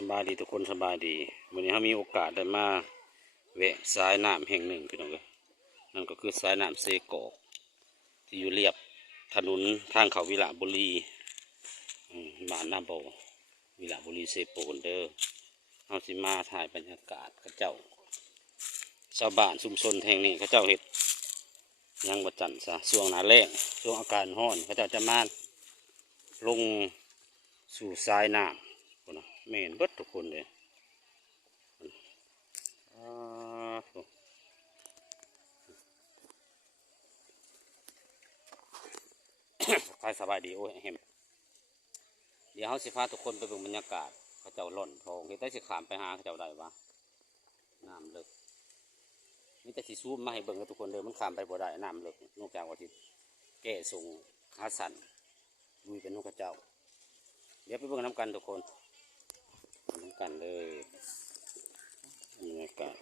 สบายดีทุกคนสบายดีวันนี้เรามีโอกาสได้มาแวะสายน้ำแห่งหนึ่งพี่น้องเลยนั่นก็คือสายน้ำเซโกอกที่อยู่เรียบถนนทางเขาวิระบุรีบ้านนาโบวิระบุรีเซโปนเดอร์เราสิมาถ่ายบรรยากาศเขาเจ้าชาวบ้านชุมชนแห่งนี้เขาเจ้าเห็ดยังบัดจันซะช่วงหนาแล้งช่วงอากาศร้อนเขาเจ้าจะมาลงสู่สายน้ำคนนะแม่นเบิดทุกคนเลยใครสบายดีโอ้ยเห็นเดี๋ยวเขาสิพาทุกคนไปดูบรรยากาศเขาเจ้าล่อนทองเห็นได้สิขามไปหาเขาเจ้าได้ปะน้ำลึกนี่แต่สิซูมมาให้เบิ่งกับทุกคนเลยมันขามไปบ่ได้น้ำลึกนอกจากว่าที่แก่สูงขาสั่นลุยเป็นนกกระเจ้าเดี๋ยวไปเบิ่งน้ำกันทุกคนน้ำกันเลยบรรยากาศ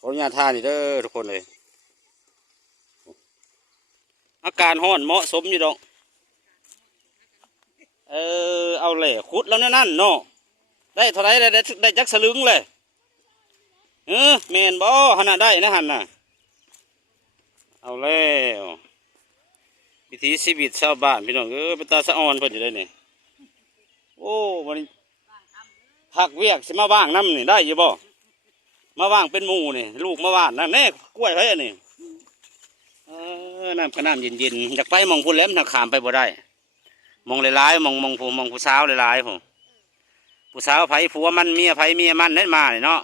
ขออนุญาตท่านี่เด้อทุกคนเลยอากาศร้อนเหมาะสมอยู่ดอกเอาแหล่ขุดแล้วนั่นเนาะได้เท่าไรได้จักสลึงเลยแมนบ่ขนาดได้นะหันน่ะเอาแล้ววิถีชีวิตชาวบ้านพี่น้องเป็นตาสะออนเพิ่นอยู่ได้นี่โอ้วันนี้ผักเวียกสิมาว่างน้ำนี่ได้อยู่บ่มาว่างเป็นหมู่นี่ลูกมาว่านนั่นแน่กล้วยไผ่นี่น้ำก็น้ำเย็นๆอยากไปมองพุ่นแล้วมันขามไปบ่ได้มองหลายๆมองผู้สาวหลายๆผมผู้สาวไผ่ผัวมันเมียไผ่เมียมันนั่นมาเนาะ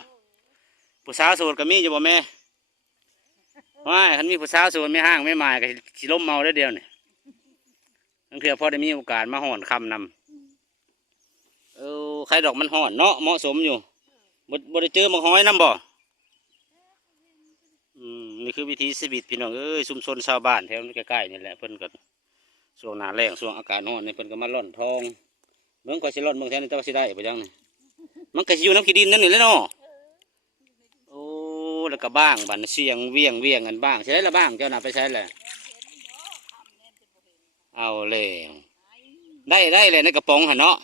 ผู้สาวโสดก็มีอยู่บ่แม่ว่าคันมีผู้สาวโสดไม่ห้างไม่หมายก็สิล้มเมาได้เดียวนี่ทั้งเถื่อพอได้มีโอกาสมาห่อนคำนำใครดอกมันห่อนเนาะเหมาะสมอยู่บ่ได้เจอมังหอยน้ำบ่นี่คือวิถีชีวิตพี่น้องชุมชนชาวบ้านแถวนี้ใกล้ๆนี่แหละเพิ่นก็ช่วงหน้าแล้งช่วงอากาศร้อนนี่เพิ่นก็มาล่อนทองเมืองก็สิล่อนเมืองแถวนี้แต่ว่าสิได้ปะจังนี่มันก็สิอยู่น้ำขี้ดินนั่นนี่แหละเนาะโอ้แล้วก็บ้างบันเสียงเวียงกันบ้างใช่ละบ้างเจ้าหน้าไปใช้แหละเอาเลยได้เลยในกระป๋องหันเนาะ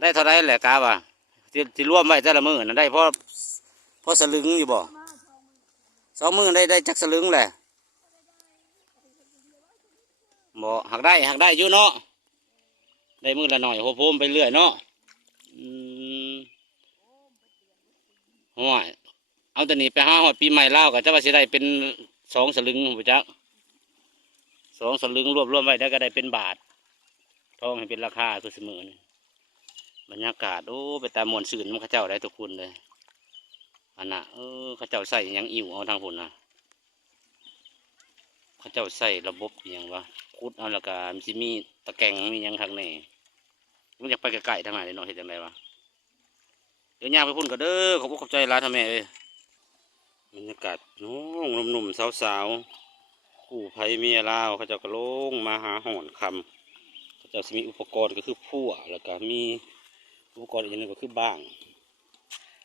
ได้เท่าไรแหละกาบ่ะที่ร่วมไว้แต่ละมือนะได้เพราะสลึงอยู่บ่2 มื้อได้จักสลึงแหละบ่หักได้อยู่เนาะได้มือละหน่อยโฮมไปเรื่อยเนาะห่วยเอาแต่นี้ไปหาหอดปีใหม่เล่ากับเจ้าว่าสิได้เป็น2 สลึงไปจัก2 สลึงรวมไว้ได้ก็ได้เป็นบาททองให้เป็นราคาคือเสมอบรรยากาศไปตามมวลสื่นมันข้าเจ้าได้ทุกคนเลยอันน่ะข้าเจ้าใส่ยังอิ่วเอาทางผลนะข้าเจ้าใส่ระบบอย่างวะคุดเอาละกันมีตะแกรงมียังทางไหนมันอยากไปไกลๆทางไหนเนาะเห็นยังไงวะเดี๋ยวย่างไปพุ่นก็เด้อขอบใจร้านทำแม่บรรยากาศน้องหนุ่มๆสาวๆกู้ภัยเมียลาวเขาเจ้าก็ลงมาหาหอนคำเขาเจ้ามีอุปกรณ์ก็คือพั่วแล้วก็มีอุปกรณ์อีกนึงก็คือบ้าง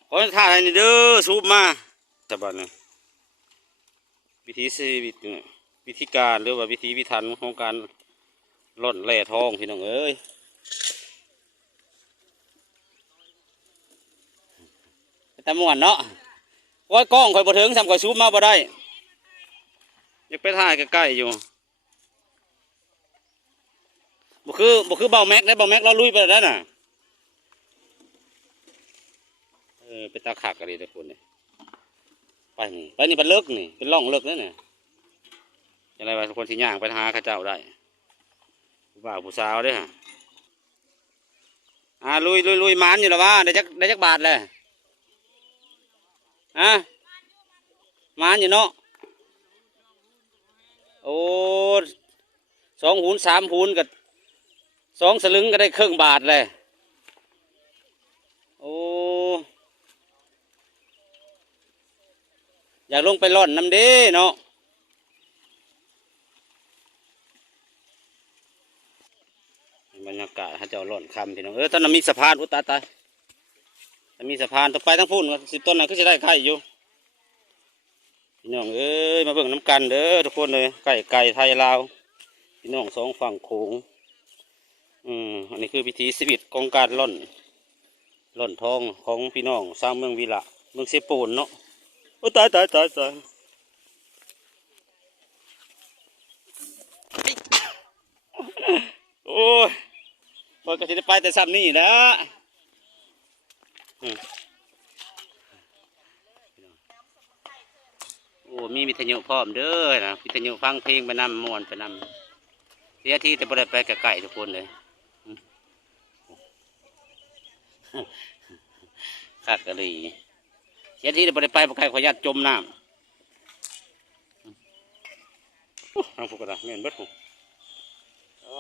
ขอท่าอะไรนี่เด้อซูบมาแต่บัดนี้วิธีชีวิตวิธีการหรือว่าวิธีวิธันของการล่อนแร่ทองพี่น้องตะม่วนเนาะว่ากล้องคอยบ่ถึงทำคอยซูบมาบ่ได้อยากไปถ่ายใกล้ๆอยู่บ่คือเบาแม็กได้เบาแม็กเราลุยไปแล้วน่ะเป็นตาขักอะไรทุกคนเนี่ยไปนี่เป็นเลิกนี่เป็นร่องเลิกนั่นเนี่ยอะไรวะทุกคนที่ย่างไปหาข้าเจ้าได้ผู้บ่าวผู้สาวด้วยฮะลุยมันอยู่แล้ววะได้จักบาทเลยมันอยู่เนาะโอ้2 หูน 3 หูนกับ2 สลึงก็ได้ครึ่งบาทเลยโอ้อยากลงไปร่อนน้ำเด้เนาะบรรยากาศเขาเจ้าร่อนคำพี่น้องท่านมีสะพานอุตตายถ้ามีสะพานต้องไปทั้งพุ่น10 ต้นน่ะก็จะได้ไข่อยู่พี่น้องมาเบิ่งน้ำกันเด้อทุกคนเลยไก่ไทยลาวพี่น้อง2 ฝั่งโขง อันนี้คือพิธีชีวิตของการล่อนทองของพี่น้องสร้างเมืองวีระเมืองเซโปนเนาะโอ้ตายตายตายตายโอ้ยพอก็จะได้ไปแต่ซ้ำนี่นะอืมโอ้มีวิทยุพร้อมเด้อนะวิทยุฟังเพลงไปนำมวนไปนำเสียทีแต่บ่ได้ไปกับไก่ทุกคนเลยคักกะดีเสียทีแต่บ่ได้ไปบ่ไก่ขอยัดจมน้ำทางพวกกระดาษแม่นเบิดผมอ๋อ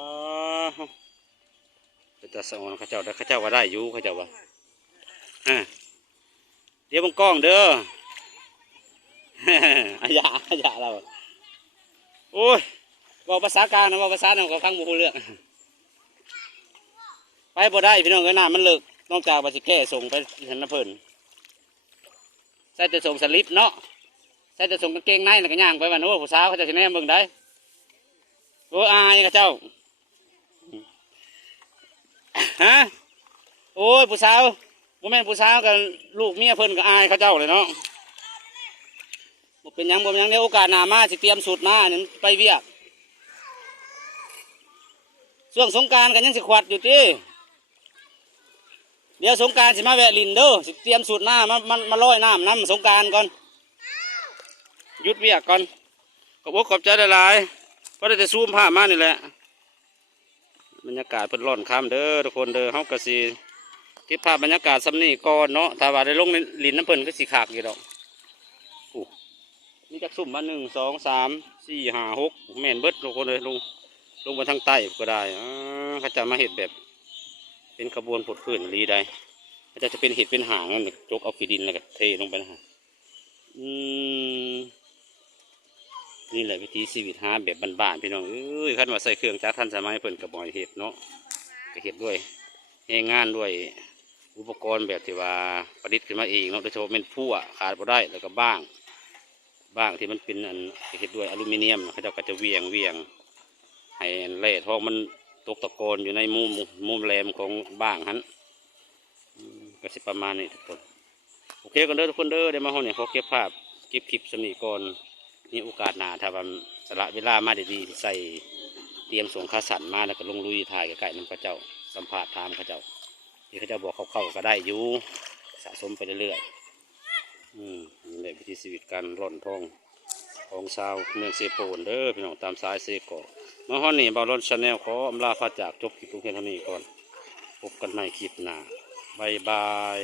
เป็นตาสอนเขาเจ้าได้เขาเจ้าว่าได้อยู่เขาเจ้าว่าเดี๋ยวบังกล้องเด้อ อายาเราโอ้ยบอกภาษากลางนะบอกภาษาหนึ่งเขาฟังบุคคลเรื่องไปบ่ได้พี่น้องเอ้ยน้ามันเลิกนอกจากว่าสิแก้ส่งไปเห็นน้ำเพิ่นใส่แต่ส่งสลิปเนาะใส่แต่ส่งกางเกงในแล้วก็ย่างไปวันโอ้ผู้สาวเขาจะสิแน่เบิ่งได้โอ้อายกับเจ้าฮะโอ้ยผู้สาวบ่แม่นผู้สาวกับลูกเมียเพิ่นก็อายเขาเจ้าเลยเนาะบ่เป็นหยังเดี๋ยวโอกาสหน้ามาสิเตรียมสูตรมาอันนั้นไปเวียกช่วงสงกรานต์กันยังสิขวัดอยู่ติเดี๋ยวสงกรานต์สิมาแวะลินเด้อสิเตรียมสูตรมามาลอยน้ำสงกรานต์ก่อนหยุดเวียกก่อนขอบอกขอบใจหลายๆเพราะได้แต่ซูมภาพมานี่แหละบรรยากาศเพิ่นร้อนค่ำเด้อทุกคนเด้อเฮาก็สิเก็บภาพบรรยากาศซ้ำนี่ก่อนเนาะถ้าว่าได้ลงในลินน้ำเพิ่นก็สิขากอยู่ดอกนี่จักซุ่มมา1 2 3 4 5 6แม่นเบิดทุกคนเลยลงมาทางใต้ก็ได้เขาจะมาเห็ดแบบเป็นขบวนผดพื้นรีได้เขาจะเป็นเห็ดเป็นหางนั่นจกเอาขี้ดินแล้วก็เทลงไปนะฮะนี่แหละวิธีชีวิตหาแบบบ้านๆพี่น้องขั้นว่าใส่เครื่องจักรทันสมัยเพิ่นกระบอยเห็ดเนาะก็เห็ดด้วยงานด้วยอุปกรณ์แบบที่ว่าประดิษฐ์ขึ้นมาเองเนาะโดยเฉพาะเป็นพั่วขาดบ่ได้แล้วก็บ้างที่มันเป็นอันเห็ดด้วยอลูมิเนียมเขาจะเวียงให้เล่ทองมันตกตะกอนอยู่ในมุมแหลมของบ้างฮันก็สิประมาณนี้ทุกคนโอเคกันเด้อทุกคนเด้อเดี๋ยวมาห้องเนี่ยเขาเก็บภาพเก็บคลิปสมีก่อนนี่โอกาสหน้าถ้าวันสละเวลามาดีๆใส่เตรียมส่งข้าสันมาแล้วก็ลงลุยถ่ายไก่น้ำข้าเจ้าสัมผัสถามข้าเจ้าที่ข้าเจ้าบอกเข้าก็ได้อยู่สะสมไปเรื่อยๆนี่แหละวิธีชีวิตการร่อนทองของชาวเมืองเซโปนเด้อพี่น้องตามสายเซโกมาห้องนี้บอลรอนชาแนลขออำลาพาจากจบคลิปเพียงเท่านี้ก่อนพบกันใหม่คลิปหน้าบายบาย